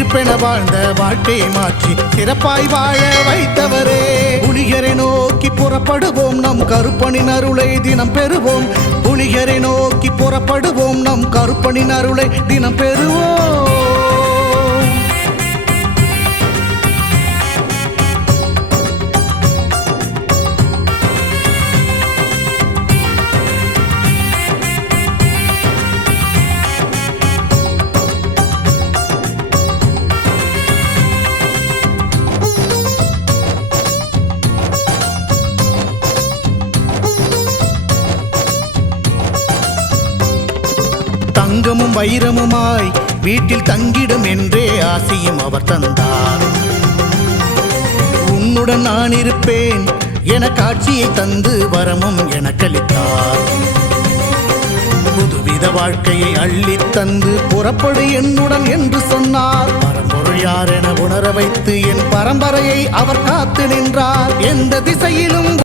இருப்பென வாழ்ந்த வாழ்க்கையை மாற்றி சிறப்பாய் வாழ வைத்தவரே. புலிகரை நோக்கி புறப்படுவோம், நம் கருப்பனின் அருளை தினம் பெறுவோம். புலிகரை நோக்கி புறப்படுவோம், நம் கருப்பனின் அருளை தினம் பெறுவோம். தங்கமும் வைரமுமாய் வீட்டில் தங்கிடும் என்றே ஆசையும் அவர் தந்தார். உன்னுடன் நான் இருப்பேன் என காட்சியை தந்து வரமும் எனக்களித்தார். புதுவித வாழ்க்கையை அள்ளித் தந்து புறப்படு என்னுடன் என்று சொன்னார். பரம்பொருள் யார் என உணர வைத்து என் பரம்பரையை அவர் காத்து நின்றார். எந்த திசையிலும்